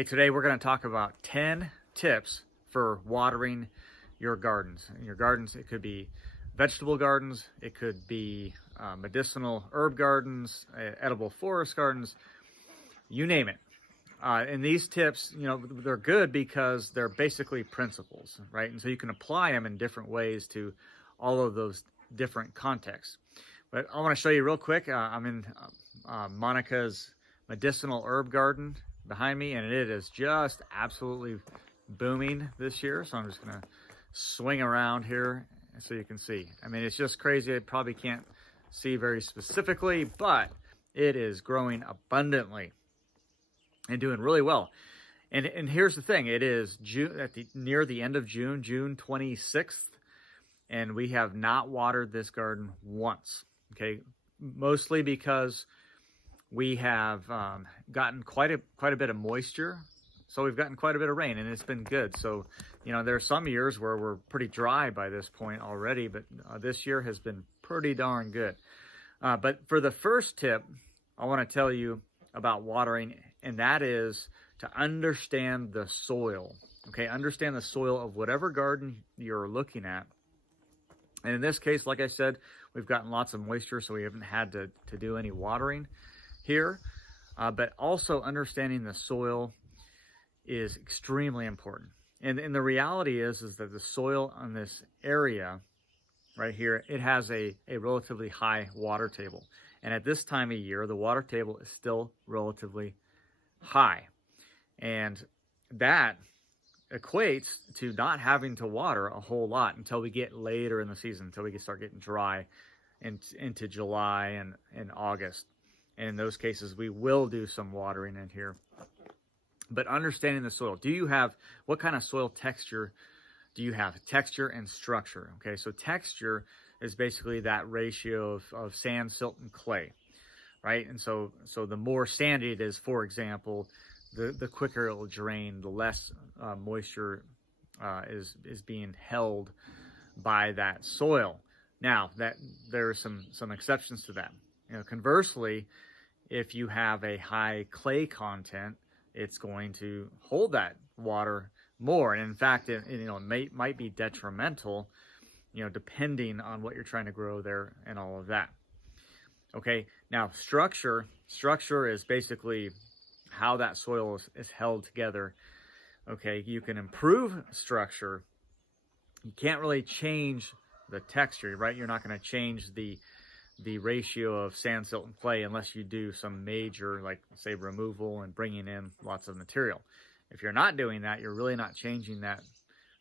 Hey, today we're going to talk about 10 tips for watering your gardens. Your gardens, it could be vegetable gardens, it could be medicinal herb gardens, edible forest gardens, you name it. And these tips, they're good because they're basically principles, right? And so you can apply them in different ways to all of those different contexts. But I want to show you real quick. I'm in Monica's medicinal herb garden behind me, and it is just absolutely booming this year. So I'm just going to swing around here so you can see. I mean, it's just crazy. I probably can't see very specifically, but it is growing abundantly and doing really well. And here's the thing. It is June, near the end of June, June 26th, and we have not watered this garden once, okay? Mostly because we have gotten quite a bit of moisture. So we've gotten quite a bit of rain, and it's been good. So, there are some years where we're pretty dry by this point already, but this year has been pretty darn good. But for the first tip, I want to tell you about watering, and that is to understand the soil. Okay, understand the soil of whatever garden you're looking at. And in this case, like I said, we've gotten lots of moisture, so we haven't had to do any watering here. But also understanding the soil is extremely important. And the reality is that the soil on this area right here, it has a relatively high water table. And at this time of year, the water table is still relatively high. And that equates to not having to water a whole lot until we get later in the season, until we start getting dry into July and August. And in those cases, we will do some watering in here. But understanding the soil. What kind of soil texture do you have? Texture and structure. Okay, so texture is basically that ratio of sand, silt, and clay, right? And so the more sandy it is, for example, the quicker it will drain, the less moisture is being held by that soil. Now, that there are some exceptions to that. Conversely, if you have a high clay content, it's going to hold that water more. And in fact, it might be detrimental, depending on what you're trying to grow there and all of that. Okay, now structure is basically how that soil is held together. Okay, you can improve structure. You can't really change the texture, right? You're not going to change the ratio of sand, silt, and clay unless you do some major, like say removal and bringing in lots of material. If you're not doing that, you're really not changing that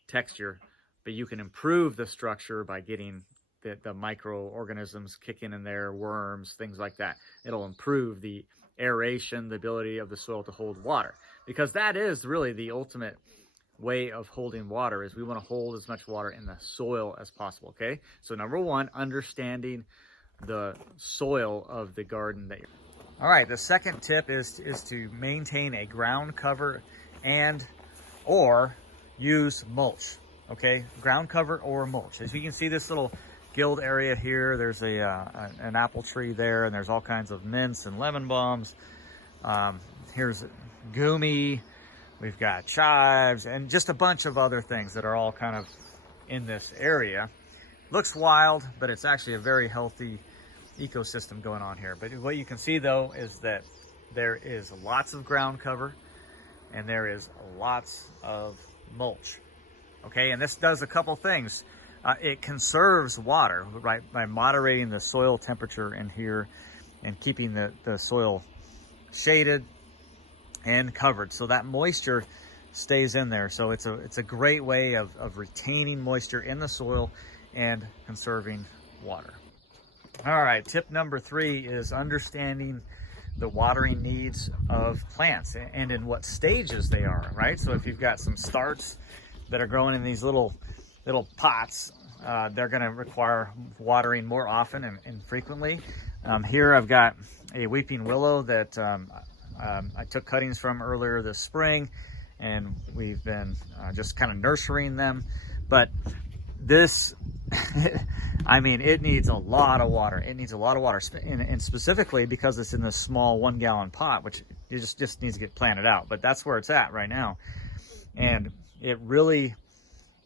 texture, but you can improve the structure by getting the microorganisms kicking in there, worms, things like that. It'll improve the aeration, the ability of the soil to hold water, because that is really the ultimate way of holding water. Is we want to hold as much water in the soil as possible. Okay, so number one, understanding the soil of the garden that you're. All right, the second tip is to maintain a ground cover or use mulch. Okay, ground cover or mulch. As you can see, this little guild area here, there's an apple tree there, and there's all kinds of mints and lemon balms. Here's gumi, we've got chives, and just a bunch of other things that are all kind of in this area. Looks wild, but it's actually a very healthy ecosystem going on here. But what you can see though is that there is lots of ground cover and there is lots of mulch. Okay, and this does a couple things. It conserves water, right, by moderating the soil temperature in here and keeping the soil shaded and covered, so that moisture stays in there. So it's a great way of retaining moisture in the soil and conserving water. All right, tip number 3 is understanding the watering needs of plants and in what stages they are, right? So if you've got some starts that are growing in these little pots, they're going to require watering more often and frequently. Here I've got a weeping willow that I took cuttings from earlier this spring, and we've been just kind of nurturing them. But this, I mean, it needs a lot of water. It needs a lot of water, and specifically because it's in this small 1 gallon pot, which it just needs to get planted out. But that's where it's at right now. And it really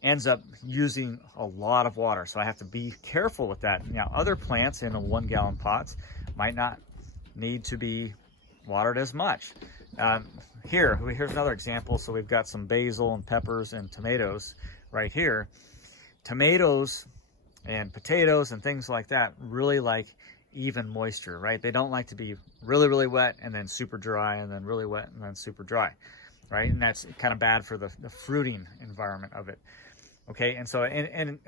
ends up using a lot of water. So I have to be careful with that. Now, other plants in a 1 gallon pots might not need to be watered as much. Here's another example. So we've got some basil and peppers and tomatoes right here. Tomatoes and potatoes and things like that really like even moisture, right? They don't like to be really, really wet and then super dry and then really wet and then super dry, right? And that's kind of bad for the fruiting environment of it. Okay, and so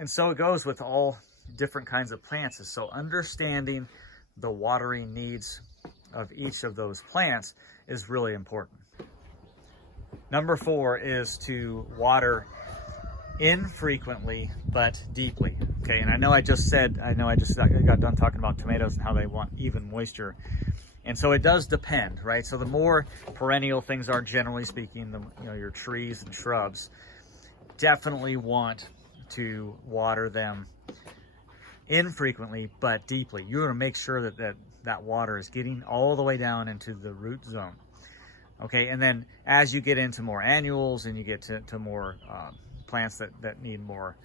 so it goes with all different kinds of plants. So understanding the watering needs of each of those plants is really important. Number 4 is to water infrequently but deeply. Okay, and I know I just got done talking about tomatoes and how they want even moisture. And so it does depend, right? So the more perennial things are, generally speaking, your trees and shrubs, definitely want to water them infrequently but deeply. You want to make sure that water is getting all the way down into the root zone. Okay, and then as you get into more annuals and you get to more plants that need more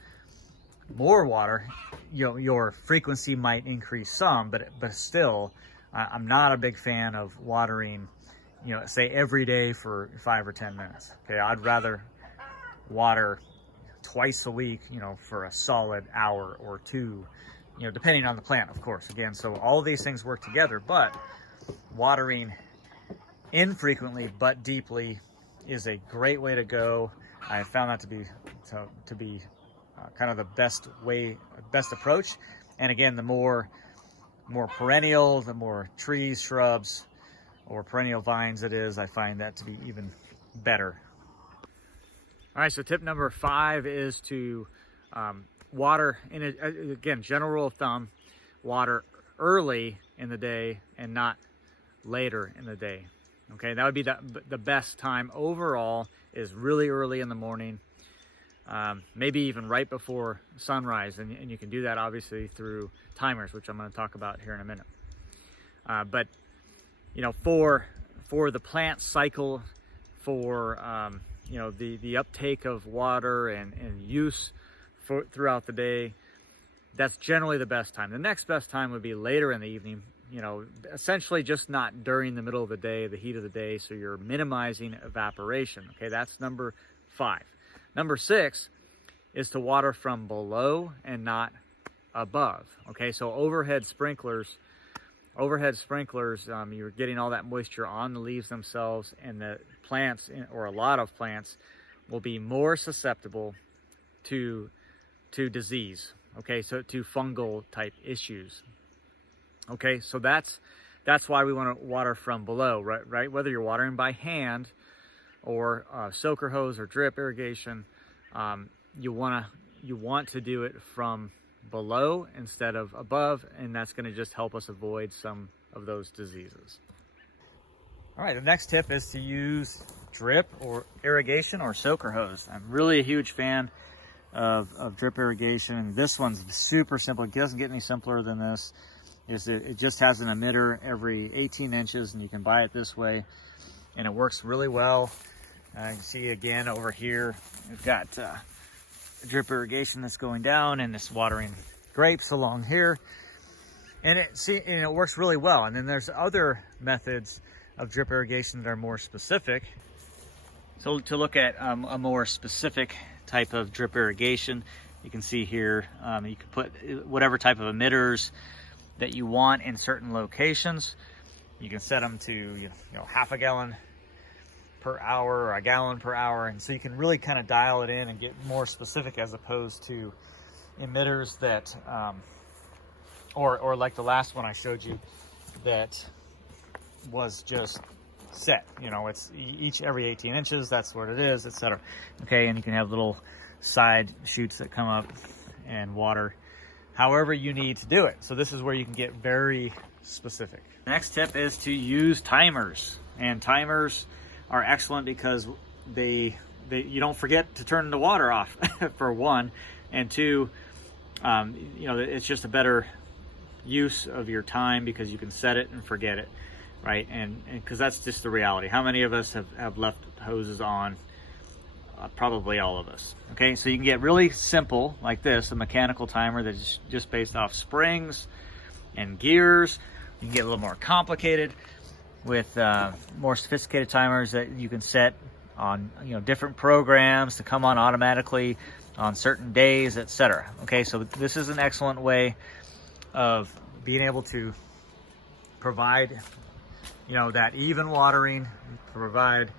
water, your frequency might increase some, but still, I'm not a big fan of watering, say every day for 5 or 10 minutes. Okay, I'd rather water twice a week, for a solid hour or 2, depending on the plant, of course. Again, so all of these things work together, but watering infrequently but deeply is a great way to go. I found that to be kind of the best approach. And again, the more perennial, the more trees, shrubs, or perennial vines it is, I find that to be even better. All right, so tip number 5 is to water, again, general rule of thumb, water early in the day and not later in the day. Okay, that would be the best time overall, is really early in the morning, maybe even right before sunrise. And you can do that obviously through timers, which I'm going to talk about here in a minute. But for the plant cycle, for the uptake of water and use throughout the day, that's generally the best time. The next best time would be later in the evening, essentially just not during the middle of the day, the heat of the day, so you're minimizing evaporation. Okay, that's number 5. Number 6 is to water from below and not above. Okay, so overhead sprinklers, you're getting all that moisture on the leaves themselves, and the plants, or a lot of plants, will be more susceptible to disease. Okay, so to fungal type issues. Okay, so that's why we want to water from below, right? Whether you're watering by hand or soaker hose or drip irrigation, you want to do it from below instead of above, and that's going to just help us avoid some of those diseases. All right, the next tip is to use drip or irrigation or soaker hose. I'm really a huge fan of drip irrigation. This one's super simple. It doesn't get any simpler than this. It just has an emitter every 18 inches, and you can buy it this way, and it works really well. You can see again over here, we've got drip irrigation that's going down, and it's watering grapes along here, and it works really well. And then there's other methods of drip irrigation that are more specific. So to look at a more specific type of drip irrigation, you can see here, you can put whatever type of emitters that you want in certain locations. You can set them to half a gallon per hour or a gallon per hour, and so you can really kind of dial it in and get more specific, as opposed to emitters that or like the last one I showed you that was just set. It's every 18 inches, that's what it is, etc. Okay, and you can have little side shoots that come up and water however you need to do it. So this is where you can get very specific. The next tip is to use timers, and timers are excellent because you don't forget to turn the water off for one. and two, you know, it's just a better use of your time because you can set it and forget it, right? And because that's just the reality. How many of us have left hoses on? Probably all of us. Okay, so you can get really simple like this, a mechanical timer that's just based off springs and gears. You can get a little more complicated with more sophisticated timers that you can set on, you know, different programs to come on automatically on certain days, etc. Okay, so this is an excellent way of being able to provide, you know, that even watering, provide,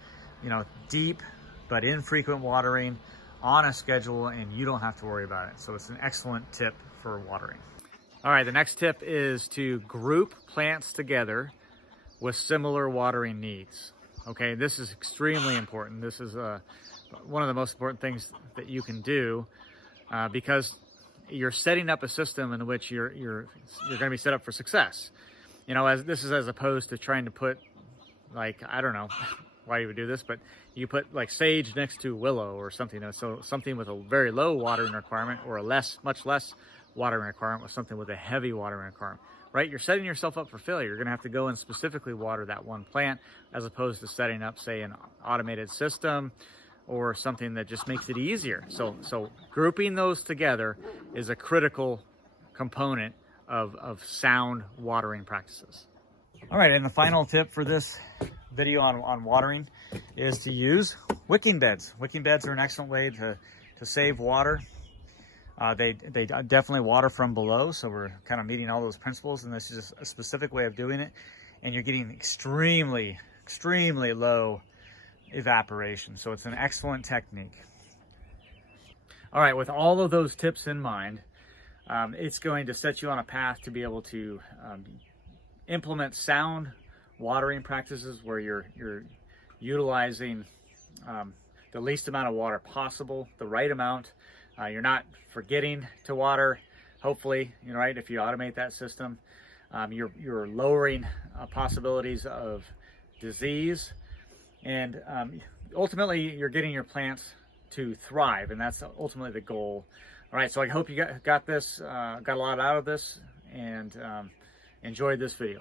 you know, deep but infrequent watering on a schedule, and you don't have to worry about it. So it's an excellent tip for watering. All right, the next tip is to group plants together with similar watering needs. Okay, this is extremely important. This is one of the most important things that you can do because you're setting up a system in which you're going to be set up for success. You know, as opposed to trying to put, like, I don't know why you would do this, but you put like sage next to willow or something. So something with a very low watering requirement, or a much less watering requirement, with something with a heavy watering requirement, right? You're setting yourself up for failure. You're going to have to go and specifically water that one plant, as opposed to setting up, say, an automated system or something that just makes it easier. So grouping those together is a critical component of sound watering practices. All right, and the final tip for this video on watering is to use wicking beds. Wicking beds are an excellent way to save water. They definitely water from below, so we're kind of meeting all those principles, and this is just a specific way of doing it, and you're getting extremely low evaporation. So it's an excellent technique. All right, with all of those tips in mind, it's going to set you on a path to be able to implement sound watering practices where you're utilizing the least amount of water possible, the right amount. You're not forgetting to water, hopefully, you know, right? If you automate that system, you're lowering possibilities of disease, and ultimately you're getting your plants to thrive, and that's ultimately the goal. All right, so I hope you got this, got a lot out of this, and enjoyed this video.